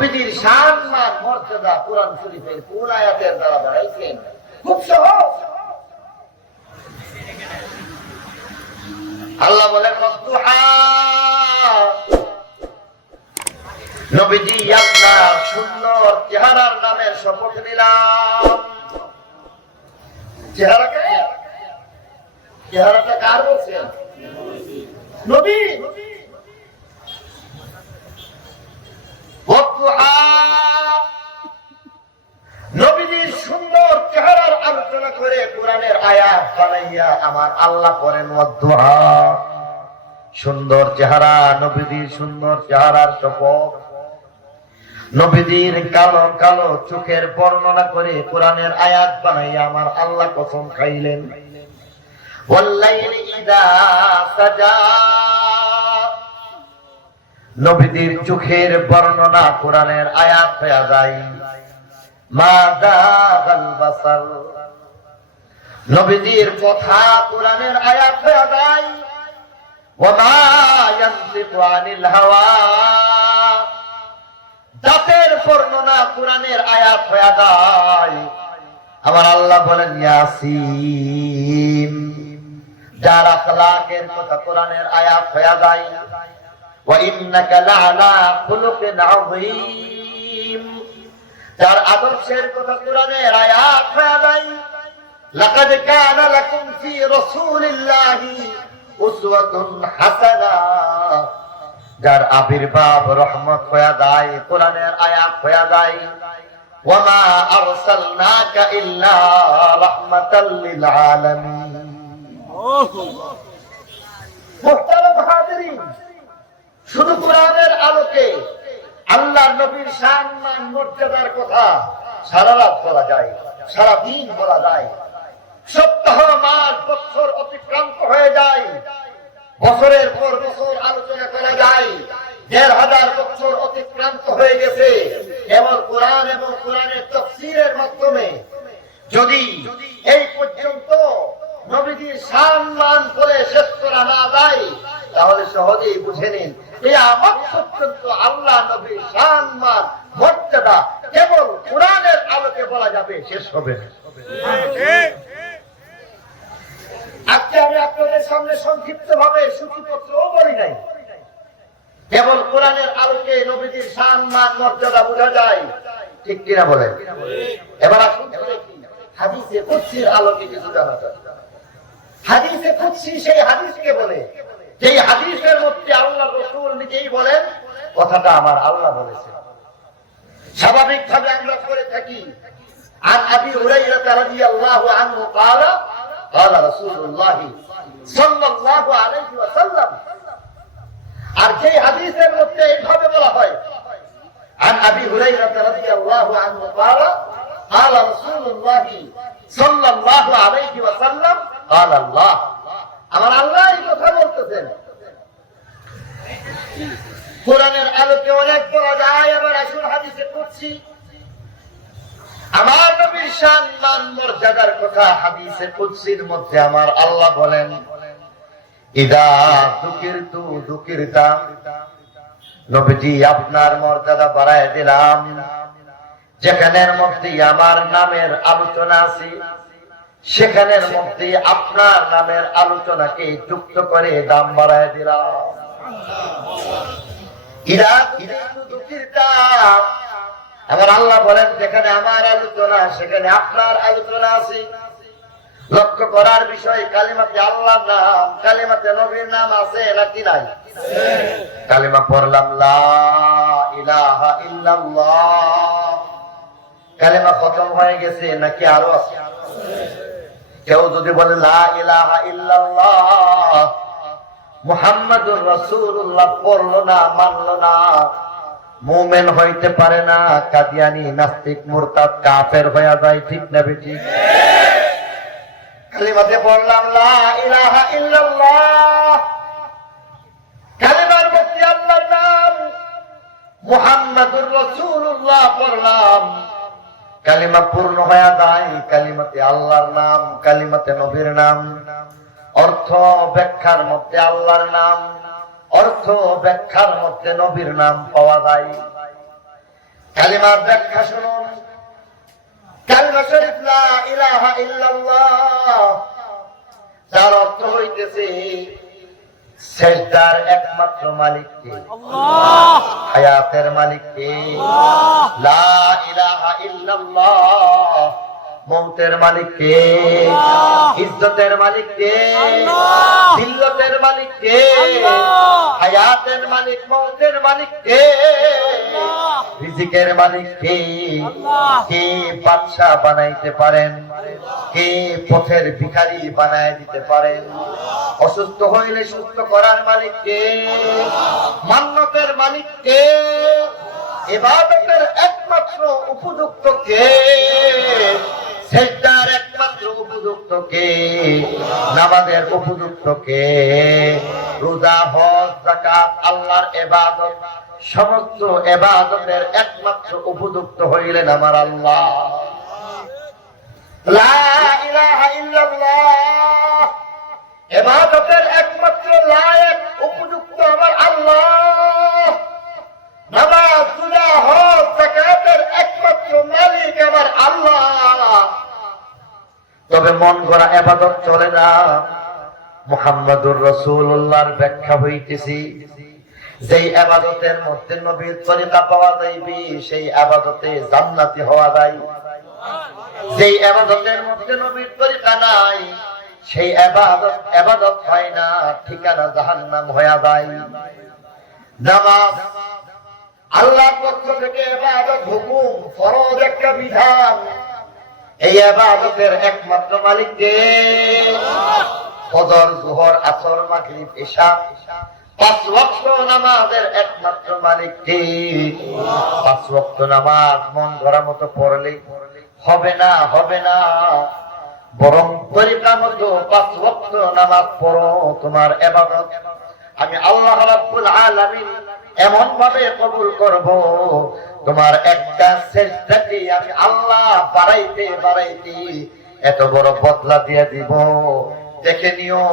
নবীজির সম্মান মর্যাদা কোরআন শরীফের কোন আয়াতের দ্বারা বাড়াইছেন? খুব সহজ। আল্লাহ বলেন নবীজি আপনার সুন্দর চেহারার নামের শপথ নিলাম। চেহারাটা কার বলছেন? নবী। নবীজির সুন্দর চেহারার আলোচনা করে কোরআনের আয়াত বানাইয়া আমার আল্লাহ করেন ওয়াদুহা। সুন্দর চেহারা, নবীজির সুন্দর চেহারার শপথ। নবীজির কালো কালো চোখের বর্ণনা করে কোরআনের আয়াত বানাইয়া আমার আল্লাহ কসম খাইলেন। ওয়াল্লাইলি ইযা সাজা, নবীজির চোখের বর্ণনা কোরআনের আয়াত হয়ে যায়। মা যাগাল বাসার, নবীজির কথা কোরআনের আয়াত হয়ে যায়। ওয়া মা ইয়ানতিকু আনিল হাওয়া, জাতের বর্ণনা কোরআনের আয়াত হয়ে যায়। আমার আল্লাহ বলেন ইয়াসিন, যার আখলাকের কথা কোরআনের আয়াত হয়ে যায়। ওয়া ইন্নাকা লাআলা খুলুকিন আযীম, যার আদর্শের কথা কোরআনের আয়াত হয়ে যায়। লাকাদ কানা লাকুম ফি রাসূলিল্লাহি উসওয়াতুন হাসানা, যার আবির্ভাব রহমত হয়ে যায় কোরআনের আয়াত হয়ে যায়। ওয়া মা আরসালনাকা ইল্লা রাহমাতাল লিল আলামিন। মুহতারাম হাজিরিন, শুধু কোরআনের আলোকে আল্লাহর নবীর সম্মান মর্যাদার কথা সারা রাত বলা যায়, সারা দিন বলা যায়। সপ্তাহ, মাস, বছর অতিক্রান্ত হয়ে যায়, বছরের পর বছর আলোচনা করা যায়। ১,৫০০ বছর অতিক্রান্ত হয়ে গেছে। এমন কোরআন এবং কোরআনের তাফসীরের মাধ্যমে যদি এই পর্যন্ত নবীজির সম্মান করে শেষ করা না যায়, তাহলে সহজেই বুঝে নিন কিয়ামত পর্যন্ত আল্লাহ নবীর সম্মান মর্যাদা কেবল কোরআনের আলোকে বলা যাবে, শেষ হবে না। আজকে আমি আপনাদের সামনে সংক্ষিপ্ত ভাবে সূচিপত্রও বলি নাই, কেবল কোরআনের আলোকে নবীজির সম্মান মর্যাদা বোঝা যায়, ঠিক কিনা বলেন? এবার আসুন হাদিসে কুদসির আলোকে কিছু জানা যায়। হাদিসে কুদসি সেই হাদিসকে বলে যেই হাদিসের মধ্যে আল্লাহ রাসূল নিজেই বলেন কথাটা আমার আল্লাহ বলেছেন। স্বাভাবিকভাবে আমরা করে থাকি আন আবি হুরায়রা রাদিয়াল্লাহু আনহু قال قال رسول الله صلى الله عليه وسلم, আর যেই হাদিসের মধ্যে এইভাবে বলা হয় আন আবি হুরায়রা রাদিয়াল্লাহু আনহু قال قال رسول الله صلى الله عليه وسلم قال الله, আমার আল্লাহ এই কথা বলতেছেন। কোরআনের আলোকে অনেক বলা যায়। এবার আসুন হাদিসে কুদসি, আমার নবীর সম্মান মর্যাদার কথা হাদিসে কুদসির মধ্যে আমার আল্লাহ বলেন ইদা যুকিরতু যুকিরতা, নবীজি আপনার মর্যাদা বাড়ায় দিলাম। যেখানের মধ্যে আমার নামের আলোচনা আছে সেখানের মধ্যে আপনার নামের আলোচনাকে যুক্ত করে দাম বাড়ায় দিলাম। আমার আল্লাহ বলেন যেখানে আমার আলোচনা সেখানে আপনার আলোচনা আছে। লক্ষ্য করার বিষয়, কালিমাতে আল্লাহর নাম, কালিমাতে নবীর নাম আছে নাকি নাই? কালিমা পড়লাম লা ইলাহা ইল্লাল্লাহ, কালিমা খতম হয়ে গেছে নাকি আরো আছে? কেউ যদি বলে লা ইলাহা ইল্লাল্লাহ মুহাম্মাদুর রাসূলুল্লাহ পড়লো না, মানলো না, মুমিন হইতে পারে না, কাদিয়ানি, নাস্তিক, মুরতাদ, কাফের হয়ে যায়, ঠিক না বেটি? কালিমাতে পড়লাম লা ইলাহা ইল্লাল্লাহ, কালিমার মধ্যে আল্লাহর নাম মুহাম্মাদুর রাসূলুল্লাহ পড়লাম, কালিমা পূর্ণ হয়ে যায়। কালিমাতে আল্লাহর নাম, কালিমাতে নবীর নাম, অর্থ ব্যাখ্যার মধ্যে আল্লাহর নাম, অর্থ ব্যাখ্যার মধ্যে নবীর নাম পাওয়া যায়। কালিমার ব্যাখ্যা শুনুন। কালিমা শরীফ লা ইলাহা ইল্লাল্লাহ, যার অর্থ হইতেছে সেজদার একমাত্র মালিক কে? আল্লাহ। হায়াতের মালিক কে? আল্লাহ। লা ইলাহা ইল্লাল্লাহ, মৌতের মালিক কে? আল্লাহ। ইজ্জতের মালিক কে? আল্লাহ। জিল্লতের মালিক কে? আল্লাহ। হায়াতের মালিক, মৌতের মালিক কে? আল্লাহ। রিজিকের মালিক কে? আল্লাহ। কে বাদশা বানাইতে পারেন? কে পথের ভিখারি বানায় দিতে পারেন? অসুস্থ হইলে সুস্থ করার মালিক কে? মান্নতের মালিক কে? ইবাদতের একমাত্র উপযুক্ত কে? সেজদার একমাত্র উপযুক্ত কে? নামাজের উপযুক্ত কে? রোজা, হজ, যাকাত, আল্লাহর ইবাদত, সমস্ত ইবাদতের একমাত্র উপযুক্ত হইলেন আমার আল্লাহ। লা ইলাহা ইল্লাল্লাহ, ইবাদতের একমাত্র লায়েক উপযুক্ত আমার আল্লাহ। নামাজ, রোজা, হজ, যাকাতের একমাত্র মালিক আমার আল্লাহ। তবে মন গড়া ইবাদত চলে না। মুহাম্মদুর রাসূলুল্লাহর ব্যাখ্যা হইতেছি, যেই ইবাদতের মধ্যে নবীর তরিকা পাওয়া যাইবে সেই ইবাদতে জান্নাতি হওয়া যায়। যেই ইবাদতের মধ্যে নবীর তরিকা নাই সেই ইবাদত হয় না, ঠিকানা জাহান্নাম হয়ে যায়। নামাজ আল্লাহর পক্ষ থেকে ইবাদত, হুকুম, ফরজ একটা বিধান। এই ইবাদতের একমাত্র মালিক কে? ফজর, যোহর, আসর, মাগরিব, ইশা, 5 ওয়াক্ত নামাজের একমাত্র মালিক কে? 5 ওয়াক্ত নামাজ মন ধরার মতো পড়লে হবে না, হবে না। বরং তরিকা মতো 5 ওয়াক্ত নামাজ পড়ো, তোমার ইবাদত আমি আল্লাহ রাব্বুল আলামিন এমন ভাবে কবুল করব, তোমার একটা সেজদাকে আমি আল্লাহ বাড়াইতে বাড়াইতে এত বড় বদলা দিয়ে দিব। দেখে নিও,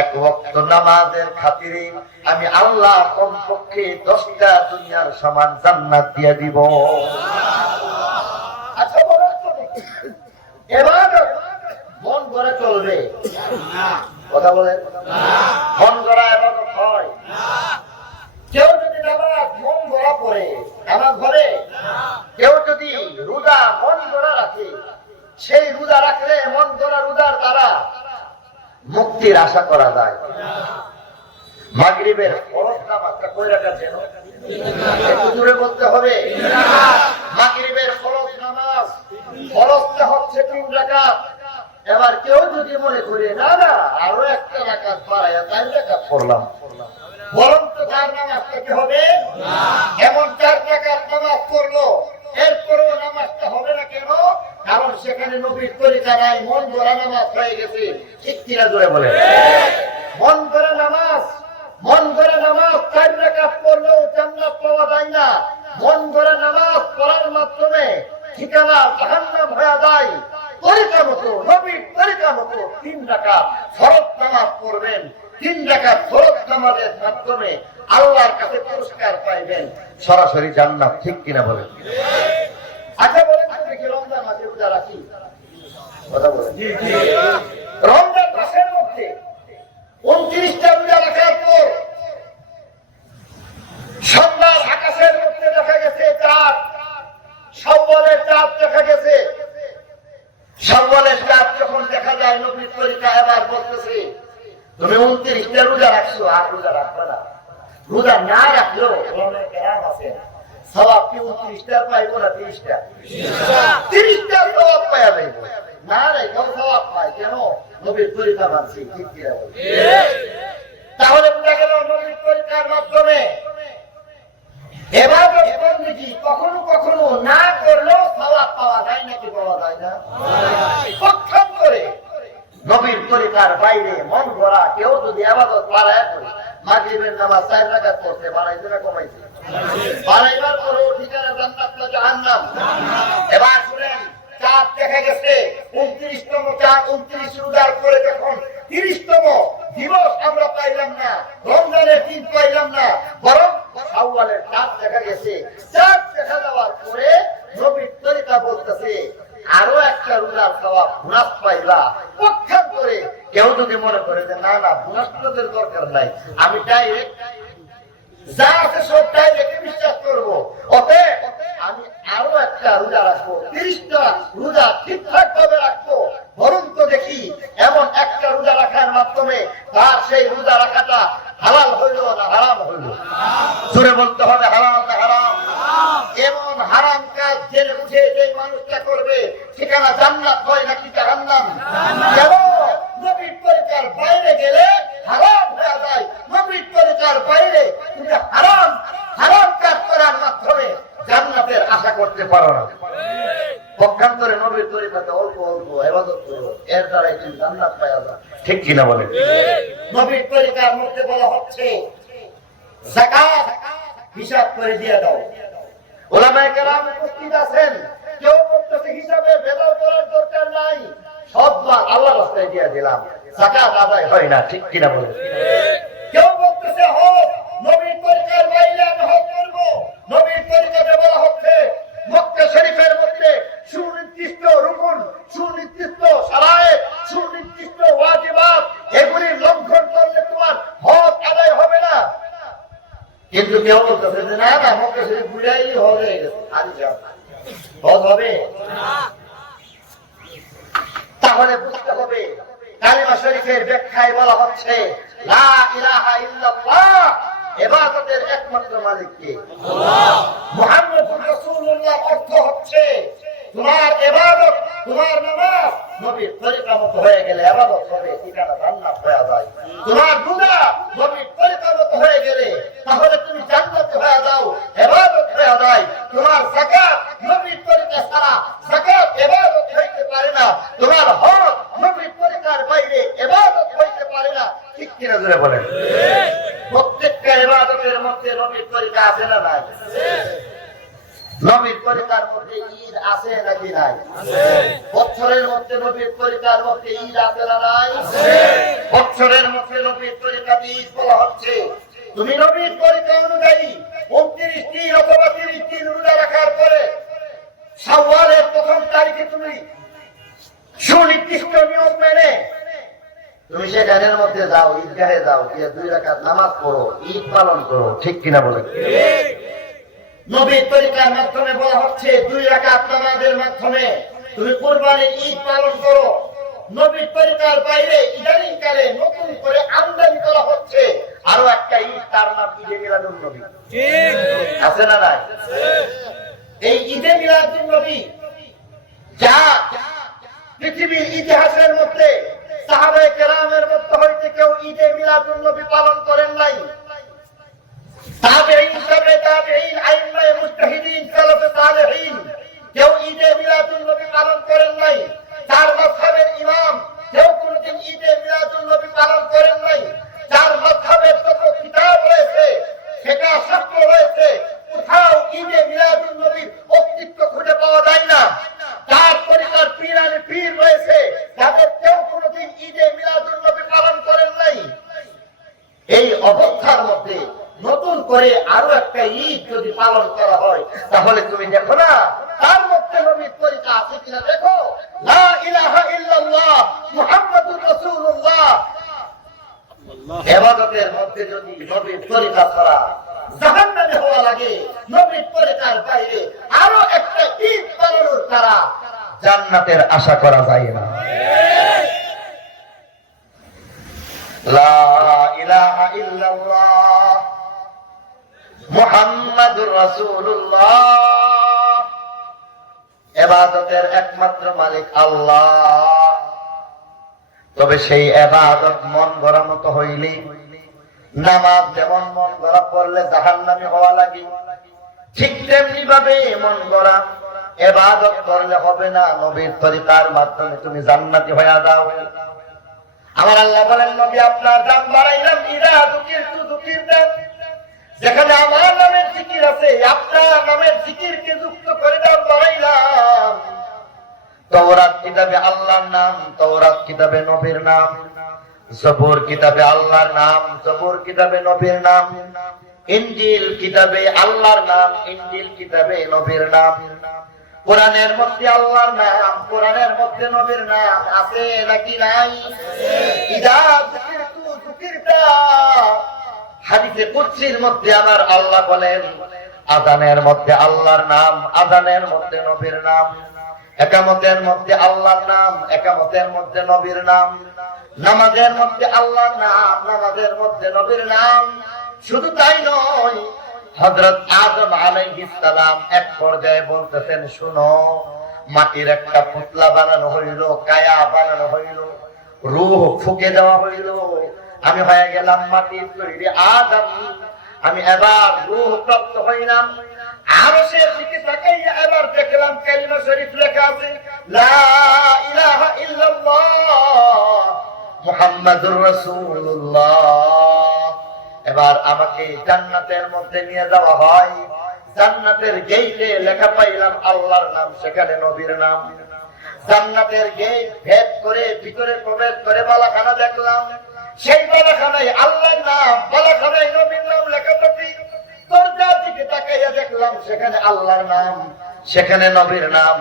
1 ওয়াক্ত নামাজের খাতিরে আমি আল্লাহ কমপক্ষে 10টা দুনিয়ার সমান জান্নাত দিয়ে দিব। আচ্ছা বলো, ইবাদত মন গড়ে চলবে না? কথা বলেন, মন গড়া ইবাদত হয় না। কেউ যদি নামাজ মন গড়া পড়ে আমার ঘরে, কেউ যদি রোজা মন গড়া রাখে, সেই রোজা রাখলে মন গড়া রোজার দ্বারা মুক্তির আশা করা যায়। মাগরিবের ফরজ নামাজটা কই রাখা যেন একটু জোরে বলতে হবে। মাগরিবের ফরজ নামাজ, ফরজটা হচ্ছে 3 রাকাত। এবার কেউ যদি মনে করে না না আরো 1টা রাকাত বাড়ায়া 4 রাকাত পড়লাম, বরং তো তার নামাজটা কি হবে? এমন 4 রাকাত নামাজ পড়লো, এরপরেও নামাজটা হবে না কেন? কারণ সেখানে নবীর তরিকা নাই, মন গড়া নামাজ হয়ে গেছে। ঠিক কিনা জোরে বলে? মন গড়া নামাজ, মন গড়া নামাজ 4 রাকাত পড়লেও জান্নাত পাওয়া যায় না। মন গড়া নামাজ পড়ার মাধ্যমে ঠিকানা জাহান্নাম হয়ে যায়। তরিকা মতো, নবীর তরিকা মতো 3 রাকাত ফরজ নামাজ পড়বেন। 3 রাকাত ফরজ নামাজের মাধ্যমে আল্লাহর কাছে পুরস্কার পাইবেন, সরাসরি জান্নাত। ঠিক কিনা বলেন? আচ্ছা বলেন, আপনি কি রমজান মাসে রোজা রাখি? কথা বলেন। রমজান মাসের মধ্যে 29টা রোজা রাখার পর সন্ধ্যার আকাশের মধ্যে দেখা গেছে চাঁদ, শাওয়ালের চাঁদ দেখা গেছে। শাওয়ালের চাঁদ যখন দেখা যায়, নবীর তরিকা এবার বলতেছে তুমি 29টা রোজা রাখছো, আর রোজা রাখবে না। রোজা না রাখলেও অনেক কেরাম আছে, সওয়াব কি 29টা পাইবো না 30টা? 30টা সওয়াব পাওয়া যাইব। না রাখলেও সওয়াব পায়, কেন? নবীর তরিকা মানছি। ঠিক কি? তাহলে বোঝা গেল নবীর তরিকার মাধ্যমে ইবাদত বন্দেগী কখনো কখনো না করলেও সওয়াব পাওয়া যায় নাকি পাওয়া যায় না? পক্ষান্তরে নবীর তরিকার বাইরে মন গড়া কেউ যদি ইবাদত বাড়ায় করে, মাগরিবের নামাজ 4 রাকাত পড়তে বাড়াইছে না কমাইছে? বাড়াইবার পরেও ঠিকানা জান্নাত না জাহান্নাম? এবার শুনেন, চাঁদ দেখা গেছে 29তম চাঁদ, 29 রোজার পরে যখন 30তম দিবস আমরা পাইলাম না, রমজানের দিন পাইলাম না, বরং শাওয়ালের চাঁদ দেখা গেছে। চাঁদ দেখা যাওয়ার কেউ যদি মনে করে যে না না বুঝার দরকার নাই, আমি ডাইরেক্ট যা আছে সব ডাইরেক্ট বিশ্বাস করবো, অতএব আমি আরো একটা রোজা রাখবো, 30টা রোজা ঠিকঠাক ভাবে রাখবো, বরং তো দেখি এমন একটা রোজা রাখার মাধ্যমে তার সেই রোজা রাখাটা হালাল হইল না হারাম হইল। জোরে বলতে হবে হালাল না হারাম। এমন হারাম কাজ জেনে বুঝে যে মানুষটা করবে ঠিকানা জান্নাত হয় নাকি জাহান্নাম। কেন নবীর তরিকার বাইরে গেলে হারাম হয়ে যায়, নবীর তরিকার বাইরে তুমি হারাম হারাম কাজ করার মাধ্যমে জান্নাতের আশা করতে পারো না। পক্ষান্তরে নবীর তরিকাতে অল্প অল্প ইবাদত করো, এর দ্বারাই তুমি জান্নাত পাওয়া যায়। ঠিক কিনা বলেন? নবীর তরিকার মধ্যে বলা হচ্ছে যাকাত হিসাব করে দিয়ে দাও। ওলামায়ে কেরাম উপস্থিত আছেন, কেউ বলতেছে হিসাবে ভেজাল করার দরকার নাই, সব মাল আল্লাহর রাস্তায় দিয়ে দিলাম, যাকাত আদায় হয় না। ঠিক কিনা বলেন? কেউ বলতেছে হজ নবীর তরিকার বাইরে আমি হজ করব। নবীর তরিকাতে বলা হচ্ছে মক্কা শরীফের মধ্যে সুনির্দিষ্ট রুকুন, সুনির্দিষ্ট শারায়েত, সুনির্দিষ্ট ওয়াজিবাত, এগুলির লঙ্ঘন করলে তোমার হজ আদায় হবে না। কিন্তু কেউ বলতেছে যে না না মক্কা শরীফ ঘুরাই হজ হয়ে গেছে, আজ যাও হজ হবে না। তাহলে বুঝতে হবে কালিমা শরীফের ব্যাখ্যায় বলা হচ্ছে লা ইলাহা ইল্লাল্লাহ, ইবাদতের একমাত্র মালিক কে? আল্লাহ। মুহাম্মদুর রাসূলুল্লাহ অর্থ হচ্ছে তোমার ইবাদত, তোমার নামাজ নবীর তরিকা মতো হয়ে গেলে ইবাদত হবে, ঠিকানা জান্নাত হয়ে যায়। তোমার রোজা নবীর তরিকা মতো হয়ে গেলে তাহলে তুমি জান্নাতে হয়ে যাও, ইবাদত হয়ে যায়। তোমার যাকাত নবীর তরিকা ছাড়া যাকাত ইবাদত হইতে পারে না, তোমার হজ নবীর তরিকার বাইরে ইবাদত হইতে পারে না। ঠিক কিনা জোরে বলেন? প্রত্যেকটা ইবাদতের মধ্যে নবীর তরিকা আছে না নাই? নবীর তরিকার মধ্যে ঈদ আছে নাকি নাই? বছরের মধ্যে নবীর তরিকার মধ্যে ঈদ আছে না নাই? বছরের মধ্যে নবীর তরিকাতে ঈদ বলা হচ্ছে তুমি নবীর তরিকা অনুযায়ী 29 দিন অথবা 30 দিন রোজা রাখার পরে শাওয়ালের প্রথম তারিখে তুমি সুনির্দিষ্ট নিয়ম মেনে তুমি সেখানের মধ্যে যাও, ঈদগাহে যাও, গিয়ে 2 রাকাত নামাজ পড়ো, ঈদ পালন করো। ঠিক কিনা বলেন? নবীর তরিকার মাধ্যমে বলা হচ্ছে 2 রাকাত নামাজের মাধ্যমে তুমি কুরবানির ঈদ পালন করো। নবীর তরিকার বাইরে ইদানিং কালে নতুন করে আমদানি করা হচ্ছে আরো একটা ঈদ, তার নাম ঈদে মিলাদুন নবী। ঠিক আছে না নাই? এই ঈদে মিলাদুন নবী যা পৃথিবীর ইতিহাসের মধ্যে সাহাবায়ে কেরামের মধ্যে হইতে কেউ ঈদে মিলাদুন নবী পালন করেন নাই। তাবেঈন, তাবেঈন, আইম্মায়ে মুজতাহিদিন, সালাফে সালেহিন কেউ ঈদে মিলাদুন নবী পালন করেন নাই। চার মাযহাবের ইমাম কেউ কোনদিন ঈদে মিলাদুন নবী পালন করেন নাই। চার মাযহাবের যত কিতাব রয়েছে, সেটা শাস্ত্র রয়েছে, কোথাও ঈদে মিলাদুন নবীর অস্তিত্ব খুঁজে পাওয়া যায় না। চার তরিকার পীরানে পীর রয়েছে, যাদের কেউ কোনদিন ঈদে মিলাদুন নবী পালন করেন নাই। এই অবস্থার মধ্যে নতুন করে আরো একটা ঈদ যদি পালন করা হয়, তাহলে তুমি দেখো না তার মধ্যে নবীর তরিকা আছে কিনা দেখো। লা ইলাহা ইল্লাল্লাহ মুহাম্মাদুর রাসূলুল্লাহ, ইবাদতের মধ্যে যদি নবীর তরিকা ছাড়া জাহান্নামে হওয়া লাগে, নবীর তরিকার বাইরে আরো একটা ঈদ পালনের দ্বারা জান্নাতের আশা করা যায় না। লা ইলাহা ইল্লাল্লাহ মুহাম্মাদুর রাসূলুল্লাহ, ইবাদতের একমাত্র মালিক আল্লাহ। তবে সেই ইবাদত মন গড়া মতো হইলে, নামাজ যেমন মন গড়া পড়লে জাহান্নামী হওয়া লাগে, ঠিক তেমনি ভাবে মন গড়া ইবাদত করলে হবে না, নবীর তরিকার মাধ্যমে তুমি জান্নাতি হয়ে যাও। আমার আল্লাহ বলেন নবী আপনার দাম বাড়াইলাম, ইদা যুকিরতু যুকিরতাম, যেখানে আমার নামের জিকির আছে আপনার নামের জিকিরকে যুক্ত করে দাম বাড়াইলাম। তাওরাত কিতাবে আল্লাহর নাম, তাওরাত কিতাবে নবীর নাম, জবুর কিতাবে আল্লাহর নাম, জবুর কিতাবে নবীর নাম, ইনজিল কিতাবে আল্লাহর নাম, ইনজিল কিতাবে নবীর নাম, কোরআনের মধ্যে আল্লাহর নাম, কোরআনের মধ্যে নবীর নাম আছে নাকি নাই? ইদা যুকিরতু যুকিরতা, হাদিসে কুদসির মধ্যে আমার আল্লাহ বলেন, আযানের মধ্যে আল্লাহর নাম, আযানের মধ্যে নবীর নাম, একামতের মধ্যে আল্লাহর নাম, একামতের মধ্যে নবীর নাম, নামাজের মধ্যে আল্লাহর নাম, নামাজের মধ্যে নবীর নাম। শুধু তাই নয়, হযরত আদম আলাইহিস সালাম এক পর্যায়ে বলতেছেন, শুনো, মাটির একটা পুতলা বানানো হইল, কায়া বানানো হইল, রূহ ফুঁকে দেওয়া হইল, আমি হয়ে গেলাম মাটির তৈরি আদম। আমি এবার রূহ প্রাপ্ত হইলাম, আরশের দিকে তাকাইয়া এবার দেখলাম কালিমা শরীফ লেখা আছে, লা ইলাহা ইল্লাল্লাহ মুহাম্মাদুর রাসূলুল্লাহ। এবার আমাকে জান্নাতের মধ্যে নিয়ে যাওয়া হয়, জান্নাতের গেইটে লেখা পাইলাম আল্লাহর নাম, সেখানে নবীর নাম। জান্নাতের গেট ভেদ করে ভিতরে প্রবেশ করে বালাখানা দেখলাম, সেই বালাখানায় আল্লাহর নাম, বালাখানায় নবীর নাম লেখা থাকে। দরজার দিকে তাকাইয়া দেখলাম সেখানে আল্লাহর নাম, সেখানে নবীর নাম।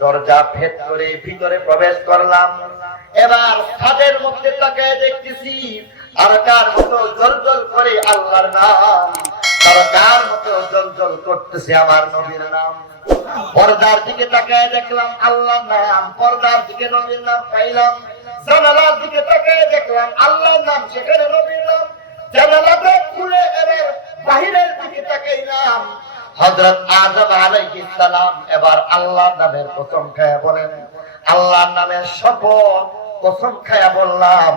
দরজা ভেদ করে ভিতরে প্রবেশ করলাম, এবার ছাদের মধ্যে তাকাইয়া দেখতেছি তারকার মতো জ্বলজ্বল করে আল্লাহর নাম, তারকার মতো জ্বলজ্বল করতেছে আমার নবীর নাম। পর্দার দিকে তাকায় দেখলাম আল্লাহর নাম, পর্দার দিকে নবীর নাম পাইলাম। জানালার দিকে তাকায় দেখলাম আল্লাহর নাম, সেখানে নবীর নাম। জানালাটা খুলে এবার বাহিরের দিকে তাকাইলাম, হযরত আদম আলাইহিস সালাম এবার আল্লাহর নামের কসম খায়া বলেন, আল্লাহর নামের শপথ, কসম খায়া বললাম,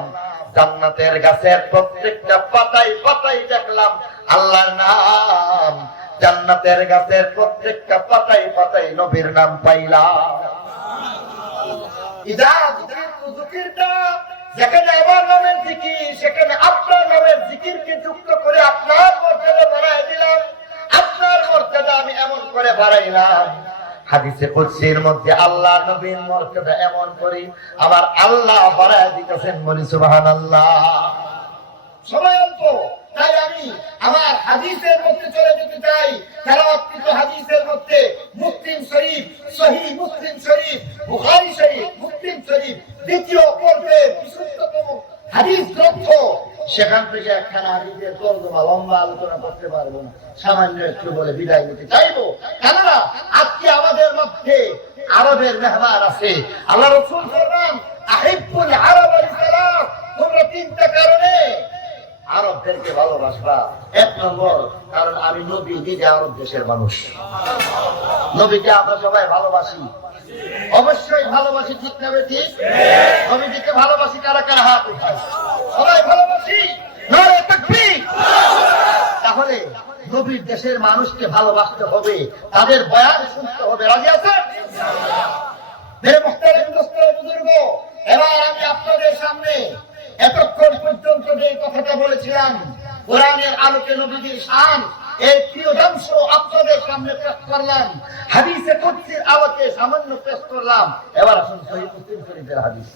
জান্নাতের গাছের প্রত্যেকটা পাতায় পাতায় দেখলাম আল্লাহর নাম, জান্নাতের গাছের প্রত্যেকটা পাতায় পাতায় নবীর নাম পাইলাম। ইদা যুকিরতু যুকিরতা, যেখানে আমার নামের জিকির, সেখানে আপনার নামের জিকিরকে যুক্ত করে আপনার মর্যাদা বাড়ায় দিলাম, আপনার মর্যাদা আমি এমন করে বাড়াইলাম। হাদিসে কুদসির মধ্যে আল্লাহ নবীর মর্যাদা এমন করে আমার আল্লাহ বাড়ায় দিতেছেন, বলি সুবহানাল্লাহ। সময় অল্প, তাই আমি আমার হাদিসের মধ্যে চলে যেতে চাই। তেলাওয়াতকৃত হাদিসের মধ্যে মুসলিম শরীফ, সহিহ মুসলিম শরীফ, বুখারী শরীফ, মুসলিম শরীফ দ্বিতীয় পর্বের বিশুদ্ধতম হাদিস গ্রন্থ, সেখান থেকে একখানা হাদিসের তর্জমা লম্বা আলোচনা করতে পারবো না, সামান্য একটু বলে বিদায় নিতে চাইবো। কেননা আজকে আমাদের মধ্যে আরবের মেহমান আছে। আল্লাহ রাসূল বলেন, আহিব্বুল আরব লিসালাস, তোমরা তিনটা কারণে আরবদেরকে ভালোবাসবা। এক নম্বর, কারণ আমি নবী নিজে আরব দেশের মানুষ। নবীকে আমরা সবাই ভালোবাসি, অবশ্যই ভালোবাসি, ঠিক না ঠিক? নবীকে ভালোবাসি, কারা কারা হাত উঠায়? সবাই ভালোবাসি, নারে তাকবীর। তাহলে নবীর দেশের মানুষকে ভালোবাসতে হবে, তাদের বয়ান শুনতে হবে। রাজি আছেন? বুজুর্গ, এবার আমি আপনাদের সামনে এতক্ষণ পর্যন্ত যে কথাটা বলেছিলাম, কোরআনের আলোকে নবীর শান, এই প্রিয়দাংশ আপনাদের সামনে পেশ করলাম। হাদিসে কুদসির আলোকে সামান্য পেশ করলাম। এবার আসুন সহিহ মুসলিম শরীফের হাদিস।